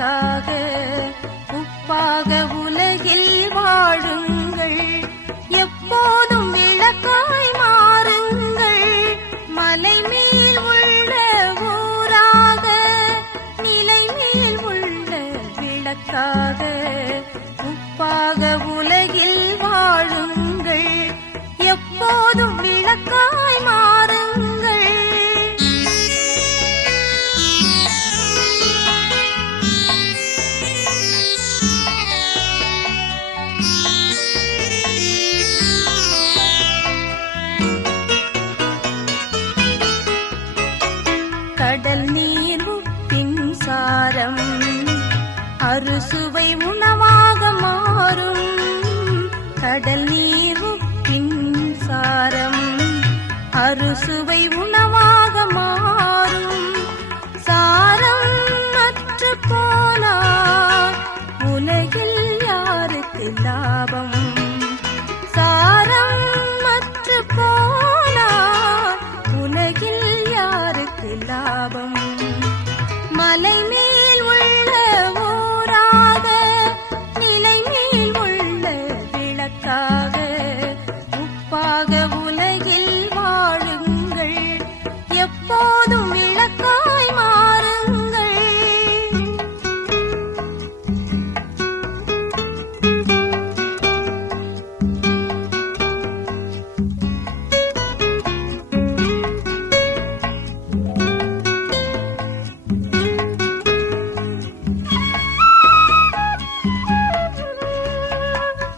விளக்காக உப்பாக உலகில் வாழுங்கள். எப்போதும் விளக்காய் மாறுங்கள். மலை மேல் உள்ள ஊராக நிலை மேல் உள்ள விளக்காக உப்பாக உலகில் வாழுங்கள். எப்போதும் விளக்காய் மாறுங்கள். கடல் நீர் உப்பின் சாரம் அறுசுவை உணவாக மாறும். கடல் நீர் உப்பின் சாரம் அறுசுவை உணவாக மாறும். சாரம் மற்று போனார் உலகில் யாருக்கு லாபம்? சாரம் மற்று போனார் உலகில் யாருக்கு லாபம்? மலை மேல் உள்ள ஊராக நிலை மேல் உள்ள விளக்காக உப்பாக உலகில் வாழுங்கள். எப்போதும் விளக்காய் மாறுங்கள்.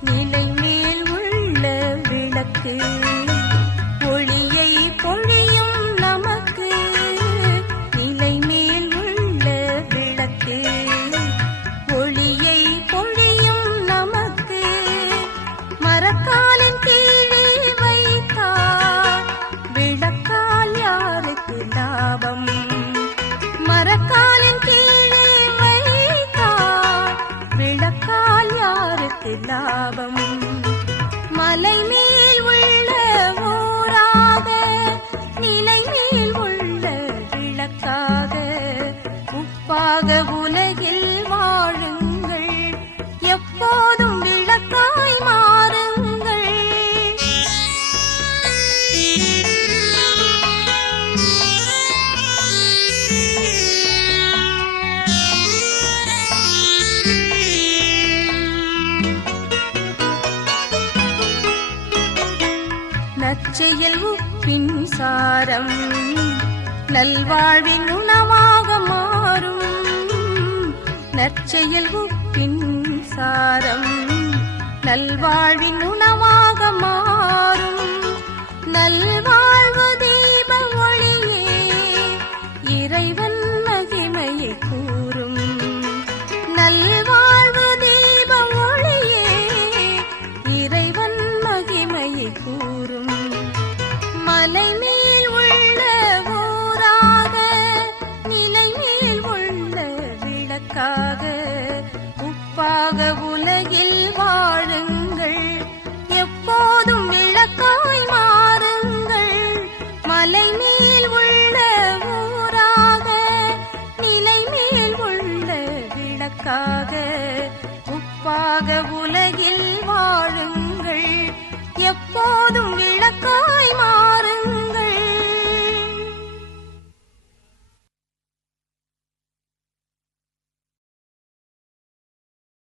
நிலை மேல் உள்ள விளக்கு ஒளியை பொழியும் நமக்கு. நிலை மேல் உள்ள விளக்கு ஒளியை பொழியும் நமக்கு. மரக்காலின் கீழே வைத்தார் விளக்கால் யாருக்கு லாபம்? மரக்காலின் கீழே வைத்தார் விளக்கால் யாருக்கு லாபம்? மலை மேல் உள்ள ஊராக நிலை மேல் உள்ள விளக்காக உப்பாக உலகில் வாழுங்கள். எப்போதும் விளக்காய் மாறுங்கள். நற்செயல் உப்பின் சாரம் நல்வாழ்வின் உணவாக மாறும். நற்செயல் உப்பின் சாரம் நல்வாழ்வின் உணவாக மாறும். நல்வாழ்வு தீப ஒளியே இறைவன் மகிமையை கூறும். நல்வாழ்வு தீப ஒளியே இறைவன் மகிமையை கூறும். மலை மேல் உள்ள ஊராக நிலை மேல் உள்ள விளக்காக உப்பாக உலகில் வாழுங்கள். எப்போதும் விளக்காய் மாறுங்கள். மலை மேல் உள்ள ஊராக நிலை மேல் உள்ள விளக்காக உப்பாக உலகில் வாழுங்கள். எப்போதும்